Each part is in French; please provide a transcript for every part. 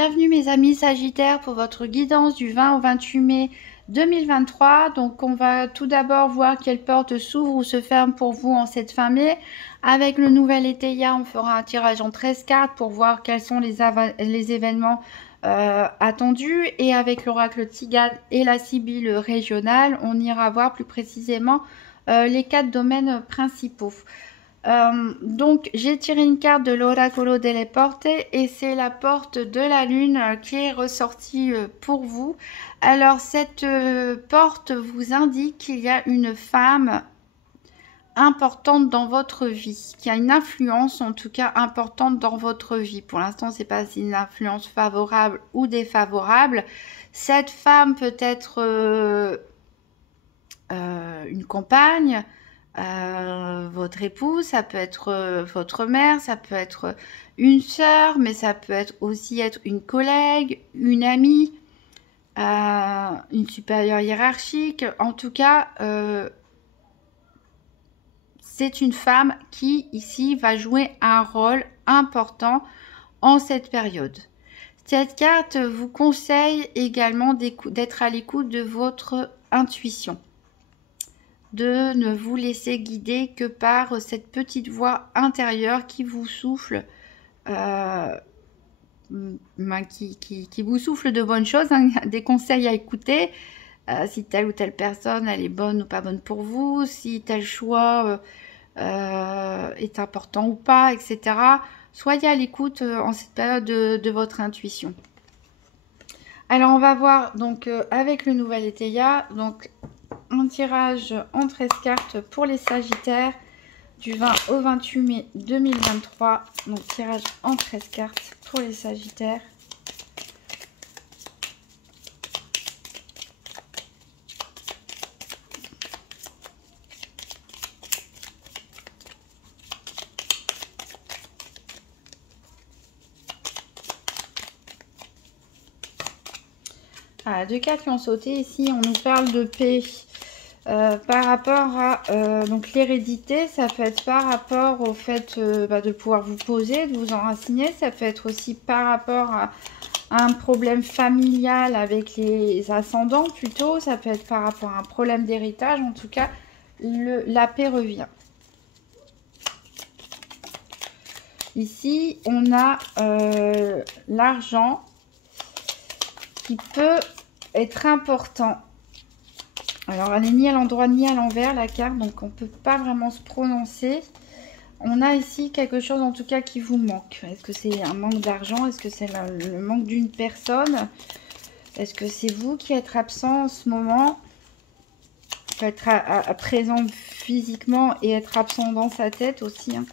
bienvenue mes amis Sagittaires pour votre guidance du 20 au 28 mai 2023. Donc on va tout d'abord voir quelle porte s'ouvre ou se ferme pour vous en cette fin mai. Avec le nouvel Étéia, on fera un tirage en 13 cartes pour voir quels sont les événements attendus. Et avec l'oracle Tigane et la Sibylle régionale, on ira voir plus précisément les 4 domaines principaux. Donc j'ai tiré une carte de l'Oracolo delle Porte et c'est la porte de la lune qui est ressortie pour vous. Alors cette porte vous indique qu'il y a une femme importante dans votre vie, qui a une influence en tout cas importante dans votre vie. Pour l'instant c'est pas une influence favorable ou défavorable. Cette femme peut être une compagne, votre épouse, ça peut être votre mère, ça peut être une sœur, mais ça peut être aussi être une collègue, une amie, une supérieure hiérarchique. En tout cas, c'est une femme qui ici va jouer un rôle important en cette période. Cette carte vous conseille également d'être à l'écoute de votre intuition, de ne vous laisser guider que par cette petite voix intérieure qui vous souffle, qui vous souffle de bonnes choses, hein, des conseils à écouter, si telle ou telle personne elle est bonne ou pas bonne pour vous, si tel choix est important ou pas, etc. Soyez à l'écoute en cette période de votre intuition. Alors on va voir donc avec le nouvel Étéia, donc un tirage en 13 cartes pour les Sagittaires du 20 au 28 mai 2023. Donc tirage en 13 cartes pour les Sagittaires. Ah, 2 cartes qui ont sauté ici, on nous parle de paix. Par rapport à donc l'hérédité, ça peut être par rapport au fait de pouvoir vous poser, de vous enraciner. Ça peut être aussi par rapport à un problème familial avec les ascendants plutôt. Ça peut être par rapport à un problème d'héritage. En tout cas, la paix revient. Ici, on a l'argent qui peut être important. Alors, elle n'est ni à l'endroit ni à l'envers, la carte, donc on ne peut pas vraiment se prononcer. On a ici quelque chose, en tout cas, qui vous manque. Est-ce que c'est un manque d'argent? Est-ce que c'est le manque d'une personne? Est-ce que c'est vous qui êtes absent en ce moment? Vous pouvez être présent physiquement et être absent dans sa tête aussi, hein.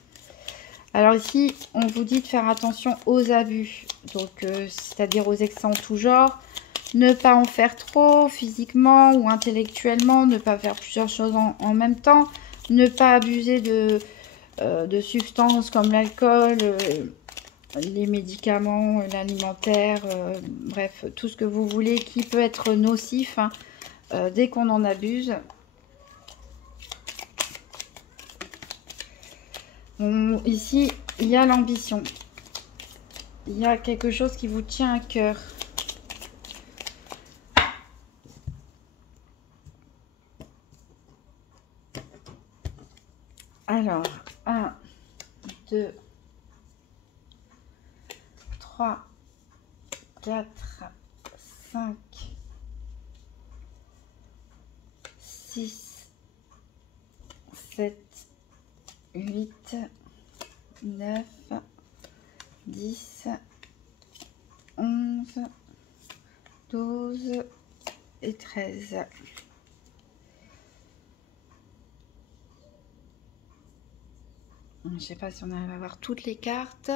Alors ici, on vous dit de faire attention aux abus, donc c'est-à-dire aux excès en tout genre. Ne pas en faire trop physiquement ou intellectuellement, ne pas faire plusieurs choses en même temps, ne pas abuser de substances comme l'alcool, les médicaments, l'alimentaire, bref, tout ce que vous voulez qui peut être nocif, hein, dès qu'on en abuse. Ici, il y a l'ambition. Il y a quelque chose qui vous tient à cœur. Alors, 1, 2, 3, 4, 5, 6, 7, 8, 9, 10, 11, 12 et 13. Je ne sais pas si on arrive à voir toutes les cartes,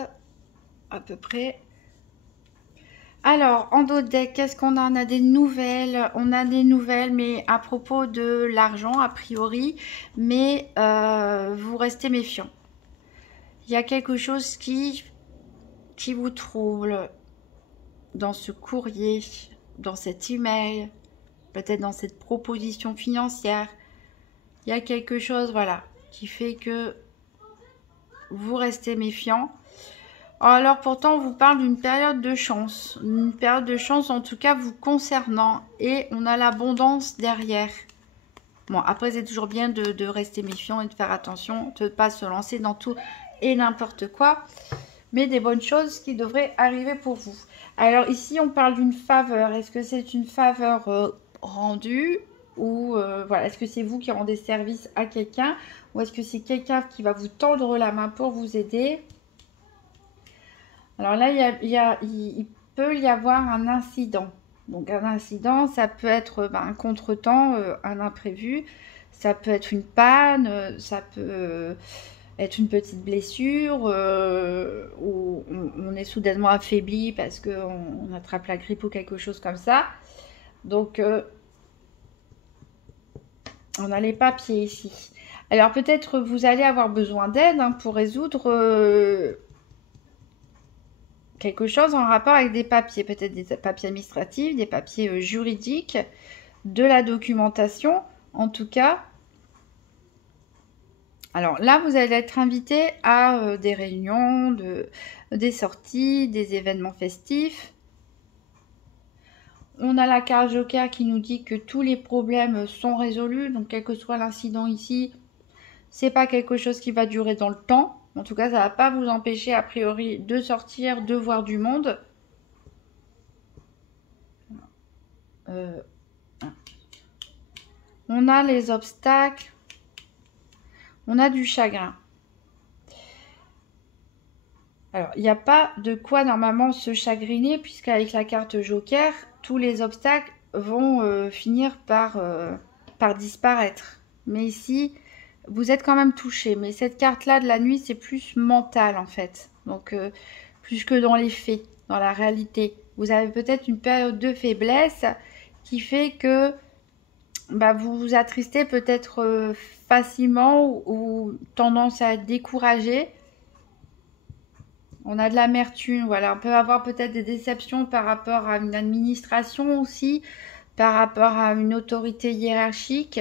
à peu près. Alors, en dos de deck, qu'est-ce qu'on a? On a des nouvelles. On a des nouvelles, mais à propos de l'argent, a priori. Mais vous restez méfiant. Il y a quelque chose qui vous trouble dans ce courrier, dans cet email, peut-être dans cette proposition financière. Il y a quelque chose, voilà, qui fait que vous restez méfiant. Alors pourtant, on vous parle d'une période de chance. Une période de chance, en tout cas, vous concernant. Et on a l'abondance derrière. Bon, après, c'est toujours bien de rester méfiant et de faire attention, de ne pas se lancer dans tout et n'importe quoi. Mais des bonnes choses qui devraient arriver pour vous. Alors ici, on parle d'une faveur. Est-ce que c'est une faveur rendue ou voilà, est-ce que c'est vous qui rendez service à quelqu'un ou est-ce que c'est quelqu'un qui va vous tendre la main pour vous aider? Alors là, il peut y avoir un incident. Donc un incident, ça peut être un contretemps, un imprévu. Ça peut être une panne, ça peut être une petite blessure, où on est soudainement affaibli parce qu'on attrape la grippe ou quelque chose comme ça. Donc on a les papiers ici. Alors peut-être vous allez avoir besoin d'aide pour résoudre quelque chose en rapport avec des papiers, peut-être des papiers administratifs, des papiers juridiques, de la documentation, en tout cas. Alors là, vous allez être invité à des réunions, des sorties, des événements festifs. On a la carte Joker qui nous dit que tous les problèmes sont résolus, donc quel que soit l'incident ici, c'est pas quelque chose qui va durer dans le temps. En tout cas, ça va pas vous empêcher a priori de sortir, de voir du monde. On a les obstacles. On a du chagrin. Alors, il n'y a pas de quoi normalement se chagriner puisqu'avec la carte Joker, tous les obstacles vont finir par disparaître. Mais ici, vous êtes quand même touché. Mais cette carte-là de la nuit, c'est plus mental en fait. Donc, plus que dans les faits, dans la réalité. Vous avez peut-être une période de faiblesse qui fait que vous vous attristez peut-être facilement ou tendance à être découragé. On a de l'amertume, voilà. On peut avoir peut-être des déceptions par rapport à une administration aussi, par rapport à une autorité hiérarchique.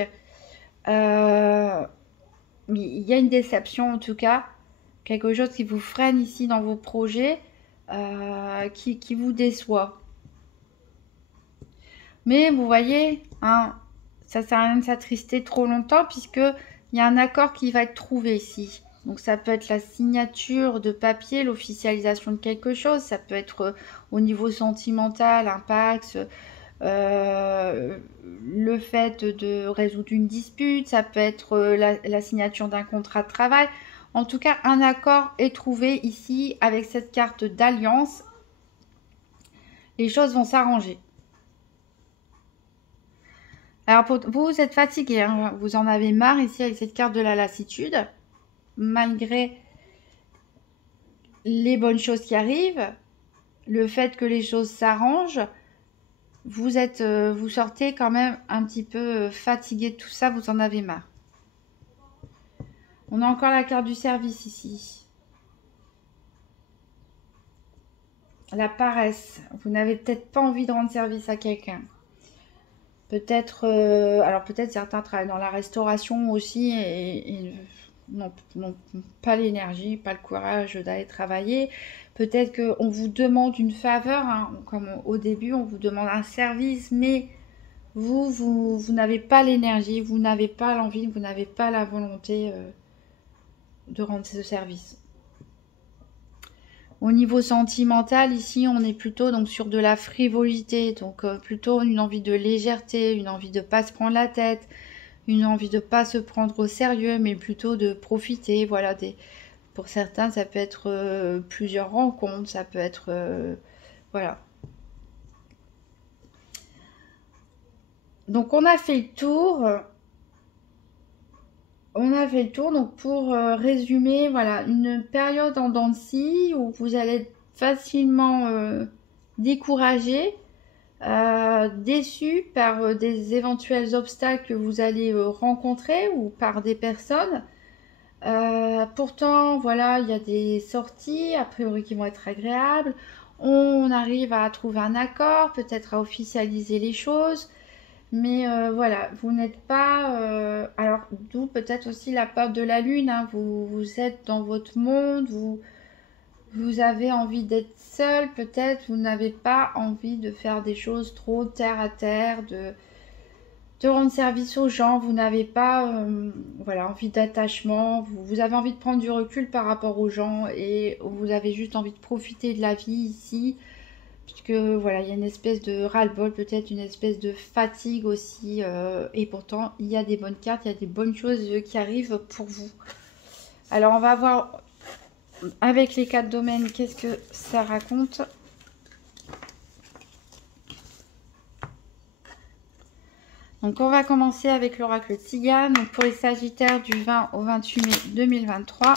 Il y a une déception en tout cas, quelque chose qui vous freine ici dans vos projets, qui vous déçoit. Mais vous voyez, hein, ça sert à rien de s'attrister trop longtemps puisqu'il y a un accord qui va être trouvé ici. Donc ça peut être la signature de papier, l'officialisation de quelque chose, ça peut être au niveau sentimental, un Pacs, le fait de résoudre une dispute, ça peut être la signature d'un contrat de travail. En tout cas, un accord est trouvé ici avec cette carte d'alliance. Les choses vont s'arranger. Alors, vous êtes fatigué, hein, vous en avez marre ici avec cette carte de la lassitude. Malgré les bonnes choses qui arrivent, le fait que les choses s'arrangent, vous sortez quand même un petit peu fatigué de tout ça, vous en avez marre. On a encore la carte du service ici. La paresse. Vous n'avez peut-être pas envie de rendre service à quelqu'un. Peut-être, alors peut-être certains travaillent dans la restauration aussi et n'ont pas l'énergie, pas le courage d'aller travailler. Peut-être qu'on vous demande une faveur, hein, comme au début, on vous demande un service, mais vous n'avez pas l'énergie, vous n'avez pas l'envie, vous n'avez pas la volonté de rendre ce service. Au niveau sentimental, ici, on est plutôt donc sur de la frivolité, donc plutôt une envie de légèreté, une envie de ne pas se prendre la tête, une envie de ne pas se prendre au sérieux, mais plutôt de profiter. Voilà, pour certains, ça peut être plusieurs rencontres, ça peut être... voilà. Donc, on a fait le tour. On a fait le tour, donc pour résumer, voilà, une période en dents de scie où vous allez être facilement découragé, déçu par des éventuels obstacles que vous allez rencontrer ou par des personnes. Pourtant, voilà, il y a des sorties, a priori, qui vont être agréables. On arrive à trouver un accord, peut-être à officialiser les choses. Mais voilà, vous n'êtes pas... alors, d'où peut-être aussi la peur de la lune, hein, vous êtes dans votre monde, vous avez envie d'être seul, peut-être vous n'avez pas envie de faire des choses trop terre à terre, de rendre service aux gens, vous n'avez pas voilà, envie d'attachement, vous avez envie de prendre du recul par rapport aux gens et vous avez juste envie de profiter de la vie ici, puisque voilà, il y a une espèce de ras-le-bol, peut-être une espèce de fatigue aussi, et pourtant il y a des bonnes cartes, il y a des bonnes choses qui arrivent pour vous. Alors on va voir avec les 4 domaines qu'est-ce que ça raconte. Donc on va commencer avec l'oracle Tzigane. Donc pour les Sagittaires du 20 au 28 mai 2023.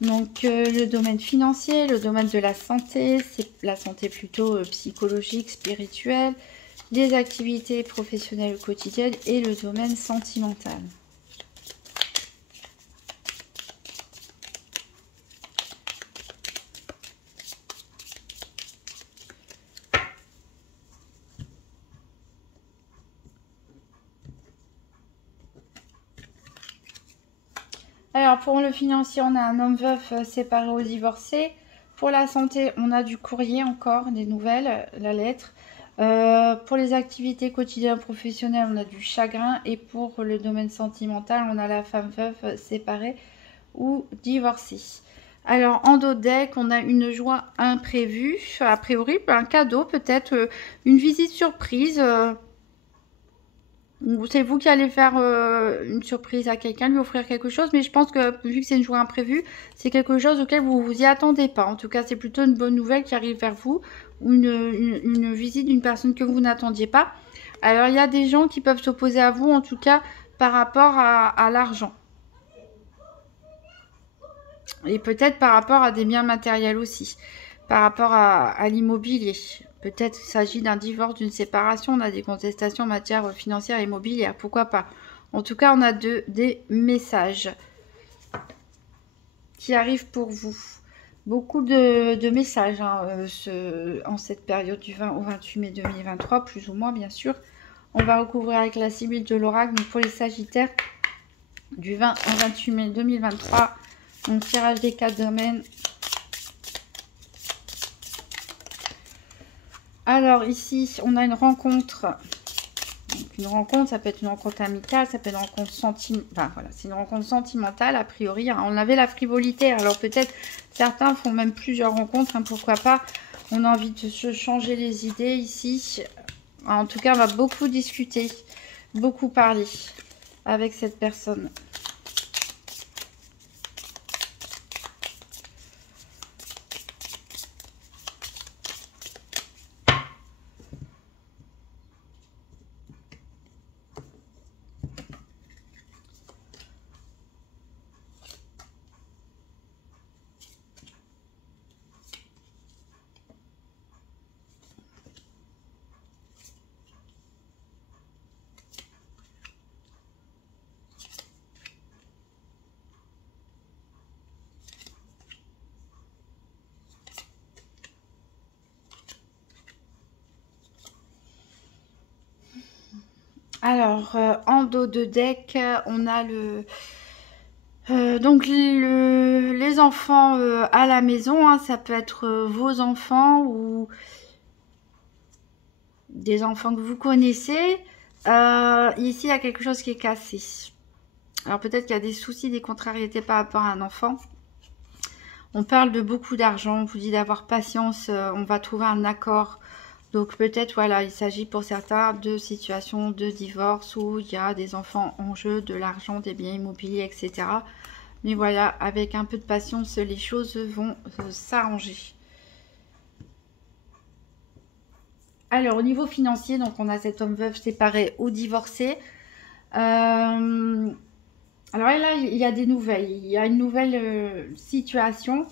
Donc le domaine financier, le domaine de la santé, c'est la santé plutôt psychologique, spirituelle, les activités professionnelles quotidiennes et le domaine sentimental. Alors pour le financier, on a un homme veuf séparé ou divorcé. Pour la santé, on a du courrier encore, des nouvelles, la lettre. Pour les activités quotidiennes professionnelles, on a du chagrin. Et pour le domaine sentimental, on a la femme veuve séparée ou divorcée. Alors en dos de deck, on a une joie imprévue, a priori un cadeau, peut-être une visite surprise. C'est vous qui allez faire une surprise à quelqu'un, lui offrir quelque chose, mais je pense que vu que c'est une joie imprévue, c'est quelque chose auquel vous vous y attendez pas. En tout cas, c'est plutôt une bonne nouvelle qui arrive vers vous, ou une visite d'une personne que vous n'attendiez pas. Alors, il y a des gens qui peuvent s'opposer à vous, en tout cas, par rapport à l'argent. Et peut-être par rapport à des biens matériels aussi, par rapport à l'immobilier. Peut-être qu'il s'agit d'un divorce, d'une séparation, on a des contestations en matière financière et immobilière, pourquoi pas. En tout cas, on a des messages qui arrivent pour vous. Beaucoup de messages hein, en cette période du 20 au 28 mai 2023, plus ou moins bien sûr. On va recouvrir avec la Sibylle de l'oracle. Donc pour les Sagittaires, du 20 au 28 mai 2023, donc tirage des 4 domaines. Alors ici, on a une rencontre. Donc, une rencontre, ça peut être une rencontre amicale, ça peut être une rencontre sentimentale. Enfin, voilà, c'est une rencontre sentimentale, a priori. Hein. On avait la frivolité, alors peut-être certains font même plusieurs rencontres, hein, pourquoi pas. On a envie de se changer les idées ici. En tout cas, on va beaucoup discuter, beaucoup parler avec cette personne. Alors, en dos de deck, on a donc les enfants à la maison. Hein, ça peut être vos enfants ou des enfants que vous connaissez. Ici, il y a quelque chose qui est cassé. Alors, peut-être qu'il y a des soucis, des contrariétés par rapport à un enfant. On parle de beaucoup d'argent. On vous dit d'avoir patience. On va trouver un accord. Donc peut-être, voilà, il s'agit pour certains de situations de divorce où il y a des enfants en jeu, de l'argent, des biens immobiliers, etc. Mais voilà, avec un peu de patience, les choses vont s'arranger. Alors, au niveau financier, donc on a cet homme veuf séparé ou divorcé. Alors là, il y a des nouvelles. Il y a une nouvelle situation.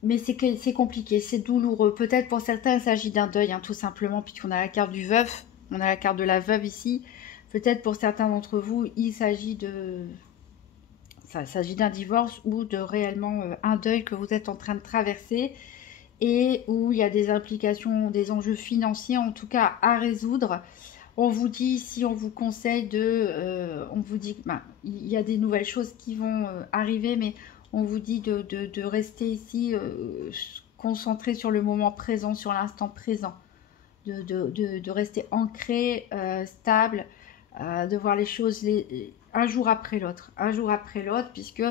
Mais c'est compliqué, c'est douloureux. Peut-être pour certains, il s'agit d'un deuil, hein, tout simplement, puisqu'on a la carte du veuf, on a la carte de la veuve ici. Peut-être pour certains d'entre vous, il s'agit d'un divorce ou de réellement un deuil que vous êtes en train de traverser et où il y a des implications, des enjeux financiers, en tout cas à résoudre. On vous dit ici, on vous conseille on vous dit que il y a des nouvelles choses qui vont arriver, mais on vous dit de rester ici concentré sur le moment présent, sur l'instant présent, de rester ancré, stable, de voir les choses un jour après l'autre, puisque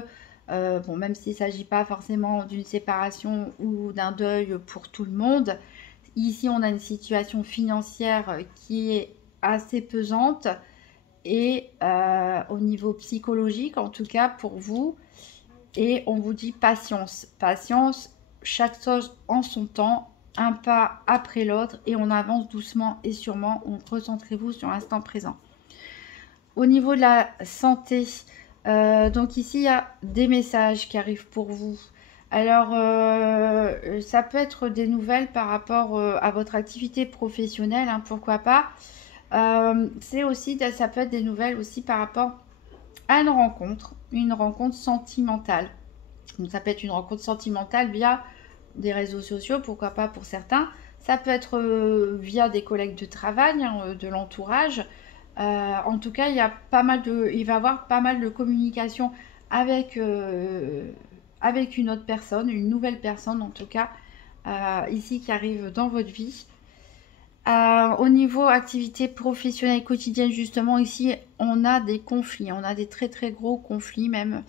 bon, même s'il ne s'agit pas forcément d'une séparation ou d'un deuil pour tout le monde, ici on a une situation financière qui est assez pesante et au niveau psychologique en tout cas pour vous, et on vous dit patience, chaque chose en son temps, un pas après l'autre et on avance doucement et sûrement. Recentrez-vous sur l'instant présent. Au niveau de la santé, donc ici il y a des messages qui arrivent pour vous. Alors ça peut être des nouvelles par rapport à votre activité professionnelle, hein, pourquoi pas. C'est aussi, ça peut être des nouvelles aussi par rapport à une rencontre sentimentale. Donc ça peut être une rencontre sentimentale via des réseaux sociaux, pourquoi pas pour certains. Ça peut être via des collègues de travail, hein, de l'entourage. En tout cas, il va y avoir pas mal de communication avec, avec une autre personne, une nouvelle personne en tout cas, ici qui arrive dans votre vie. Au niveau activité professionnelle quotidienne, justement, ici, on a des conflits. On a des très très gros conflits, même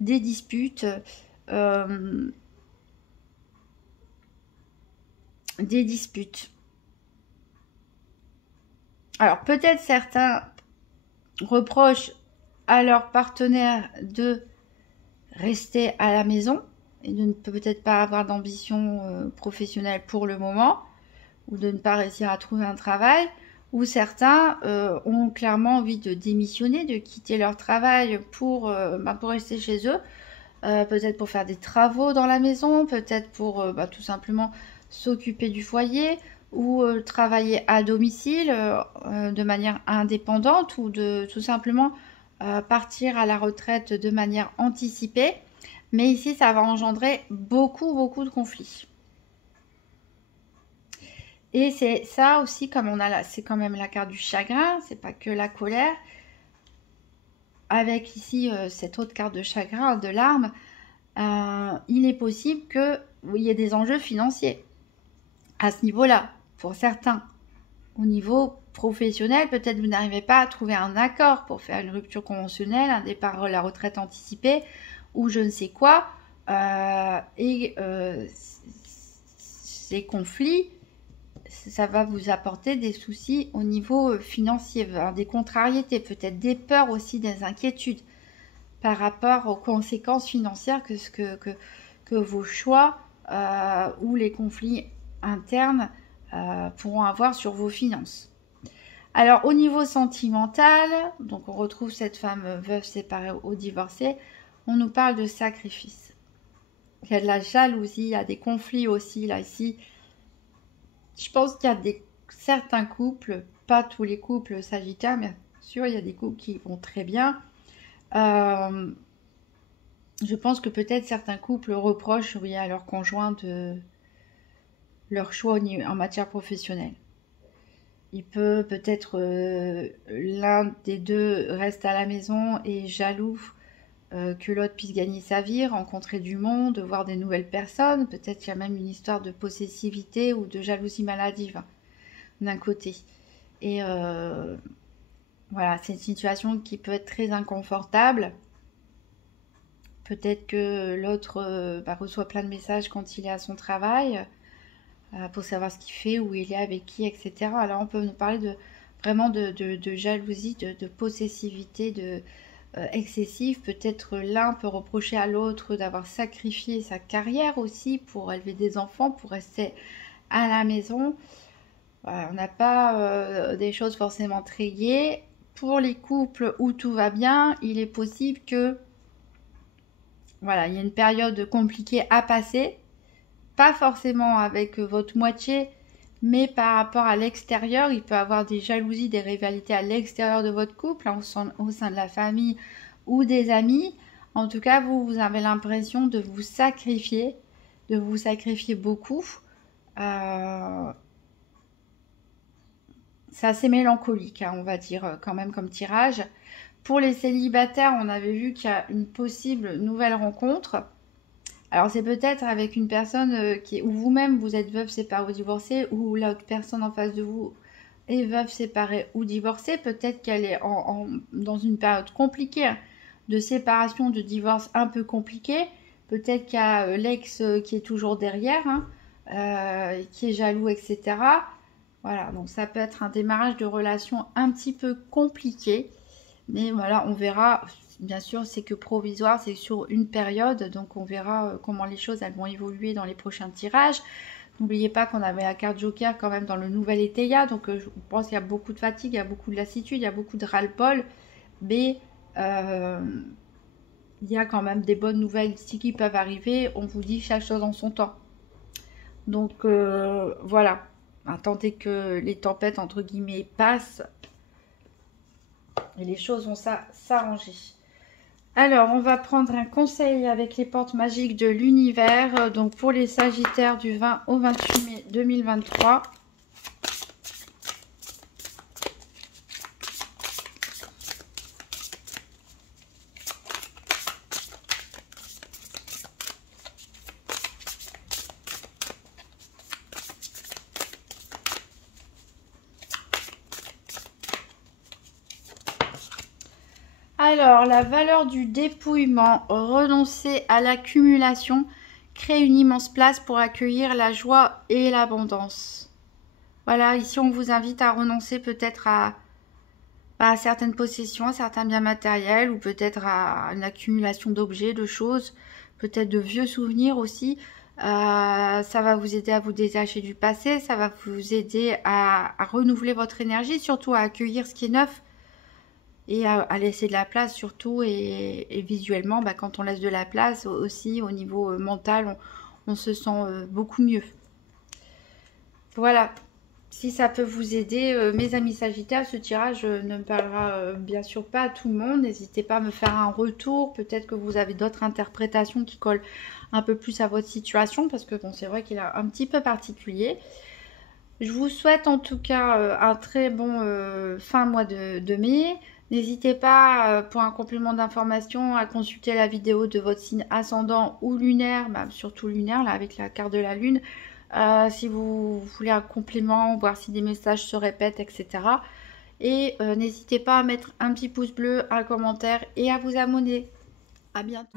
des disputes. Des disputes. Alors, peut-être certains reprochent à leur partenaire de rester à la maison et de ne peut-être pas avoir d'ambition professionnelle pour le moment, ou de ne pas réussir à trouver un travail, ou certains ont clairement envie de démissionner, de quitter leur travail pour rester chez eux, peut-être pour faire des travaux dans la maison, peut-être pour tout simplement s'occuper du foyer, ou travailler à domicile de manière indépendante, ou de tout simplement partir à la retraite de manière anticipée. Mais ici, ça va engendrer beaucoup de conflits. Et c'est ça aussi, comme on a là, c'est quand même la carte du chagrin, c'est pas que la colère. Avec ici cette autre carte de chagrin, de larmes, il est possible qu'il y ait des enjeux financiers à ce niveau-là, pour certains. Au niveau professionnel, peut-être vous n'arrivez pas à trouver un accord pour faire une rupture conventionnelle, un départ à la retraite anticipée, ou je ne sais quoi. Ces conflits, ça va vous apporter des soucis au niveau financier, des contrariétés, peut-être des peurs aussi, des inquiétudes par rapport aux conséquences financières que vos choix ou les conflits internes pourront avoir sur vos finances. Alors au niveau sentimental, donc on retrouve cette femme veuve, séparée ou divorcée, on nous parle de sacrifice. Il y a de la jalousie, il y a des conflits aussi là ici. Je pense qu'il y a certains couples, pas tous les couples sagittaires, mais sûr il y a des couples qui vont très bien. Je pense que peut-être certains couples reprochent à leur conjoint de leur choix en matière professionnelle. Il peut-être l'un des deux reste à la maison et jaloux que l'autre puisse gagner sa vie, rencontrer du monde, voir des nouvelles personnes. Peut-être qu'il y a même une histoire de possessivité ou de jalousie maladive d'un côté. Et voilà, c'est une situation qui peut être très inconfortable. Peut-être que l'autre reçoit plein de messages quand il est à son travail pour savoir ce qu'il fait, où il est, avec qui, etc. Alors on peut nous parler vraiment de jalousie, de possessivité, excessive. Peut-être l'un peut reprocher à l'autre d'avoir sacrifié sa carrière aussi pour élever des enfants, pour rester à la maison. Voilà, on n'a pas des choses forcément très gaies. Pour les couples où tout va bien, il est possible que voilà, il y a une période compliquée à passer, pas forcément avec votre moitié, mais par rapport à l'extérieur. Il peut y avoir des jalousies, des rivalités à l'extérieur de votre couple, hein, au sein de la famille ou des amis. En tout cas, vous avez l'impression de vous sacrifier beaucoup. c'est assez mélancolique, hein, on va dire quand même comme tirage. Pour les célibataires, on avait vu qu'il y a une possible nouvelle rencontre. Alors c'est peut-être avec une personne ou vous-même vous êtes veuve, séparée ou divorcée, ou l'autre personne en face de vous est veuve, séparée ou divorcée. Peut-être qu'elle est dans une période compliquée, hein, de séparation, de divorce un peu compliquée. Peut-être qu'il y a l'ex qui est toujours derrière, hein, qui est jaloux, etc. Voilà, donc ça peut être un démarrage de relation un petit peu compliqué. Mais voilà, on verra. Bien sûr, c'est que provisoire, c'est sur une période. Donc on verra comment les choses elles vont évoluer dans les prochains tirages. N'oubliez pas qu'on avait la carte Joker quand même dans le nouvel Éteia. Donc je pense qu'il y a beaucoup de fatigue, il y a beaucoup de lassitude, il y a beaucoup de ras-le-bol. Mais il y a quand même des bonnes nouvelles ici qui peuvent arriver. On vous dit chaque chose en son temps. Donc voilà. Attendez que les tempêtes, entre guillemets, passent. Et les choses vont s'arranger. Alors, on va prendre un conseil avec les portes magiques de l'univers. Donc, pour les Sagittaires du 20 au 28 mai 2023. Alors, la valeur du dépouillement, renoncer à l'accumulation, crée une immense place pour accueillir la joie et l'abondance. Voilà, ici on vous invite à renoncer peut-être à certaines possessions, à certains biens matériels ou peut-être à une accumulation d'objets, de choses, peut-être de vieux souvenirs aussi. Ça va vous aider à vous détacher du passé, ça va vous aider à renouveler votre énergie, surtout à accueillir ce qui est neuf. Et à laisser de la place surtout, et visuellement, quand on laisse de la place aussi au niveau mental, on se sent beaucoup mieux. Voilà, si ça peut vous aider, mes amis Sagittaires, ce tirage ne me parlera bien sûr pas à tout le monde. N'hésitez pas à me faire un retour, peut-être que vous avez d'autres interprétations qui collent un peu plus à votre situation, parce que bon, c'est vrai qu'il est un petit peu particulier. Je vous souhaite en tout cas un très bon fin mois de mai. N'hésitez pas, pour un complément d'information, à consulter la vidéo de votre signe ascendant ou lunaire, surtout lunaire, là, avec la carte de la lune. Si vous voulez un complément, voir si des messages se répètent, etc. Et n'hésitez pas à mettre un petit pouce bleu, un commentaire et à vous abonner. À bientôt.